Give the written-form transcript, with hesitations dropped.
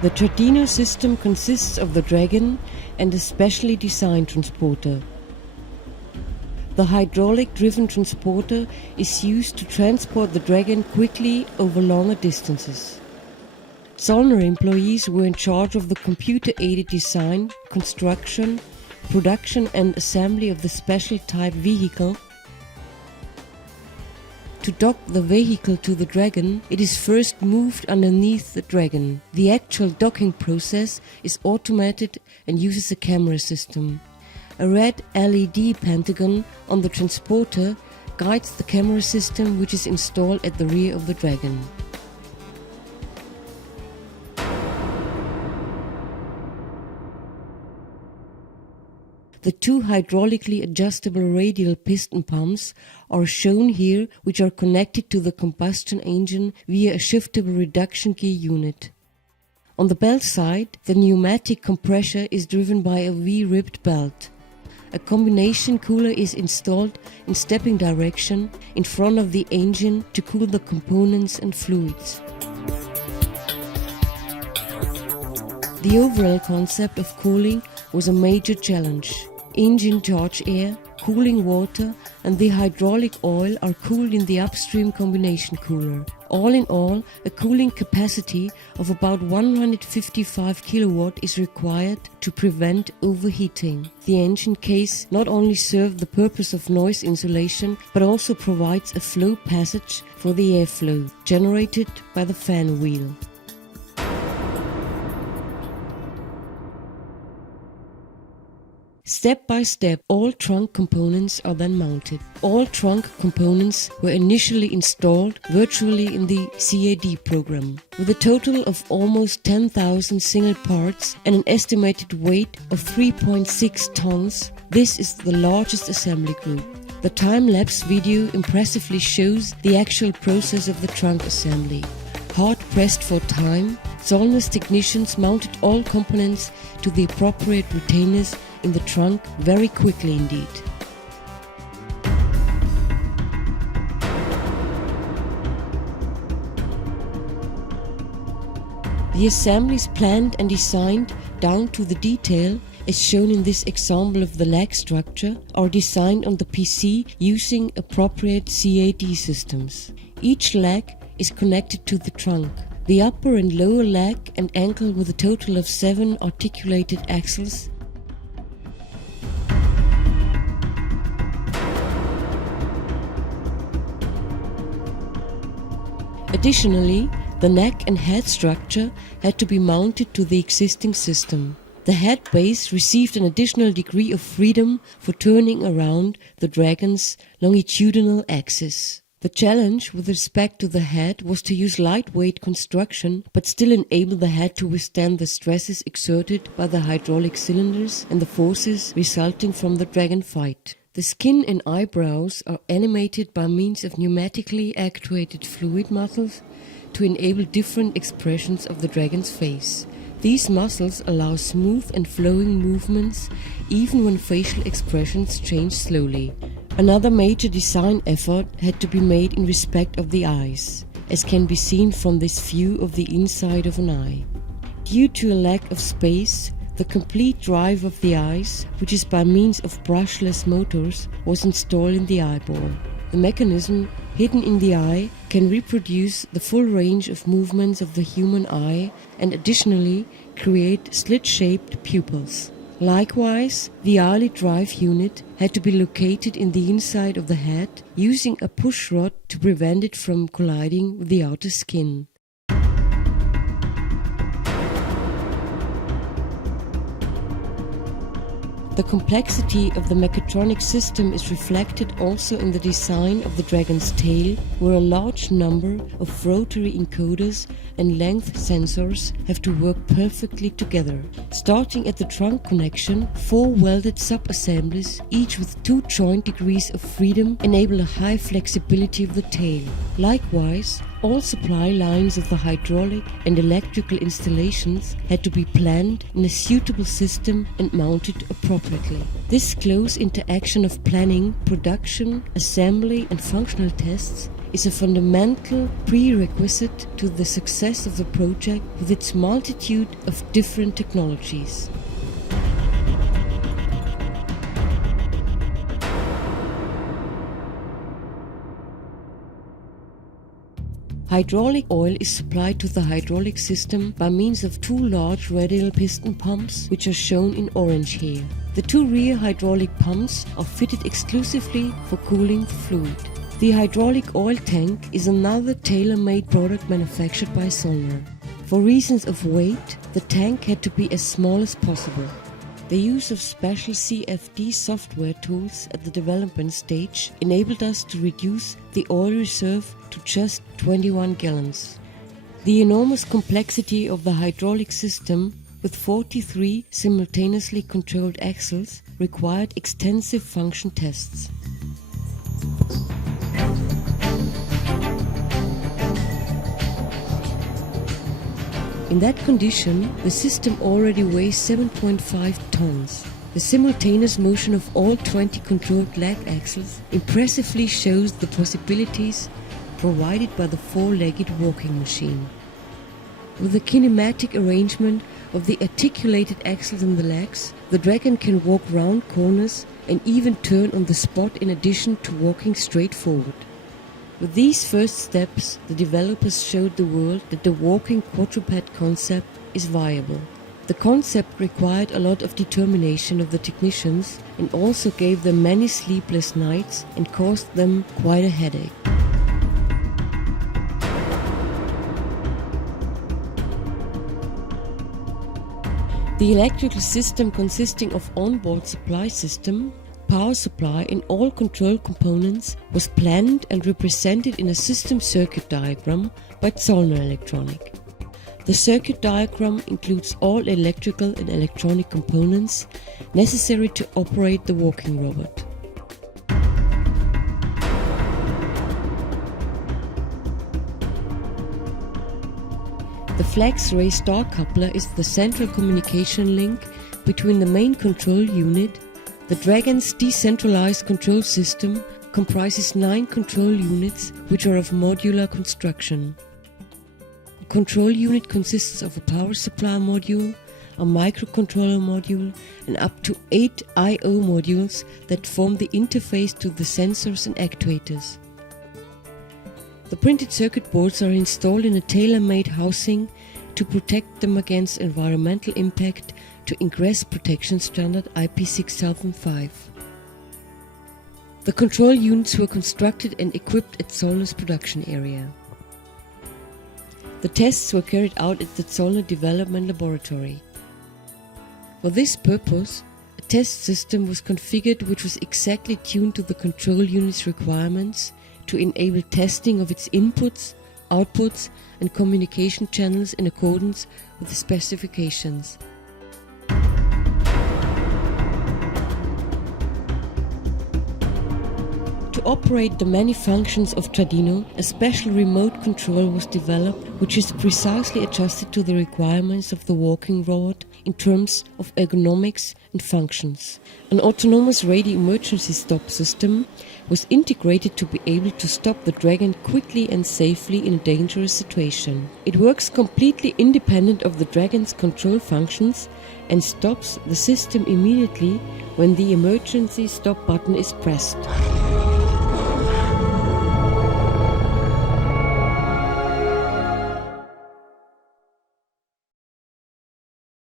The Tradinno system consists of the Dragon and a specially designed transporter. The hydraulic-driven transporter is used to transport the Dragon quickly over longer distances. Zollner employees were in charge of the computer-aided design, construction, production and assembly of the special type vehicle. To dock the vehicle to the Dragon, it is first moved underneath the Dragon. The actual docking process is automated and uses a camera system. A red LED pentagon on the transporter guides the camera system, which is installed at the rear of the Dragon. The two hydraulically adjustable radial piston pumps are shown here, which are connected to the combustion engine via a shiftable reduction gear unit. On the belt side, the pneumatic compressor is driven by a V-ribbed belt. A combination cooler is installed in stepping direction in front of the engine to cool the components and fluids. The overall concept of cooling was a major challenge. Engine charge air, cooling water and the hydraulic oil are cooled in the upstream combination cooler. All in all, a cooling capacity of about 155 kW is required to prevent overheating. The engine case not only serves the purpose of noise insulation but also provides a flow passage for the airflow generated by the fan wheel. Step by step, all trunk components are then mounted. All trunk components were initially installed virtually in the CAD program. With a total of almost 10,000 single parts and an estimated weight of 3.6 tons, this is the largest assembly group. The time-lapse video impressively shows the actual process of the trunk assembly. Hard pressed for time, Zollner's technicians mounted all components to the appropriate retainers in the trunk very quickly indeed. The assemblies planned and designed down to the detail, as shown in this example of the leg structure, are designed on the PC using appropriate CAD systems. Each leg is connected to the trunk. The upper and lower leg and ankle with a total of 7 articulated axles Additionally, the neck and head structure had to be mounted to the existing system. The head base received an additional degree of freedom for turning around the Dragon's longitudinal axis. The challenge with respect to the head was to use lightweight construction but still enable the head to withstand the stresses exerted by the hydraulic cylinders and the forces resulting from the Dragon fight. The skin and eyebrows are animated by means of pneumatically actuated fluid muscles to enable different expressions of the Dragon's face. These muscles allow smooth and flowing movements even when facial expressions change slowly. Another major design effort had to be made in respect of the eyes, as can be seen from this view of the inside of an eye. Due to a lack of space, the complete drive of the eyes, which is by means of brushless motors, was installed in the eyeball. The mechanism hidden in the eye can reproduce the full range of movements of the human eye and additionally create slit-shaped pupils. Likewise, the eyelid drive unit had to be located in the inside of the head using a push rod to prevent it from colliding with the outer skin. The complexity of the mechatronic system is reflected also in the design of the Dragon's tail, where a large number of rotary encoders and length sensors have to work perfectly together. Starting at the trunk connection, 4 welded sub-assemblies, each with 2 joint degrees of freedom, enable a high flexibility of the tail. Likewise, all supply lines of the hydraulic and electrical installations had to be planned in a suitable system and mounted appropriately. This close interaction of planning, production, assembly and functional tests is a fundamental prerequisite to the success of the project with its multitude of different technologies. Hydraulic oil is supplied to the hydraulic system by means of two large radial piston pumps, which are shown in orange here. The two rear hydraulic pumps are fitted exclusively for cooling the fluid. The hydraulic oil tank is another tailor-made product manufactured by Zollner. For reasons of weight, the tank had to be as small as possible. The use of special CFD software tools at the development stage enabled us to reduce the oil reserve to just 21 gallons. The enormous complexity of the hydraulic system with 43 simultaneously controlled axles required extensive function tests. In that condition, the system already weighs 7.5 tons. The simultaneous motion of all 20 controlled leg axles impressively shows the possibilities provided by the four-legged walking machine. With the kinematic arrangement of the articulated axles in the legs, the Dragon can walk round corners and even turn on the spot in addition to walking straight forward. With these first steps, the developers showed the world that the walking quadruped concept is viable. The concept required a lot of determination of the technicians and also gave them many sleepless nights and caused them quite a headache. The electrical system consisting of onboard supply system, power supply and all control components was planned and represented in a system circuit diagram by Zollner Elektronik. The circuit diagram includes all electrical and electronic components necessary to operate the walking robot. The flex ray star coupler is the central communication link between the main control unit. The Dragon's decentralized control system comprises 9 control units which are of modular construction. A control unit consists of a power supply module, a microcontroller module and up to 8 I/O modules that form the interface to the sensors and actuators. The printed circuit boards are installed in a tailor-made housing to protect them against environmental impact to ingress protection standard IP6005. The control units were constructed and equipped at Zollner's production area. The tests were carried out at the Zollner Development Laboratory. For this purpose, a test system was configured which was exactly tuned to the control unit's requirements to enable testing of its inputs, outputs and communication channels in accordance with the specifications. To operate the many functions of Tradinno, a special remote control was developed which is precisely adjusted to the requirements of the walking robot in terms of ergonomics and functions. An autonomous radio emergency stop system was integrated to be able to stop the Dragon quickly and safely in a dangerous situation. It works completely independent of the Dragon's control functions and stops the system immediately when the emergency stop button is pressed.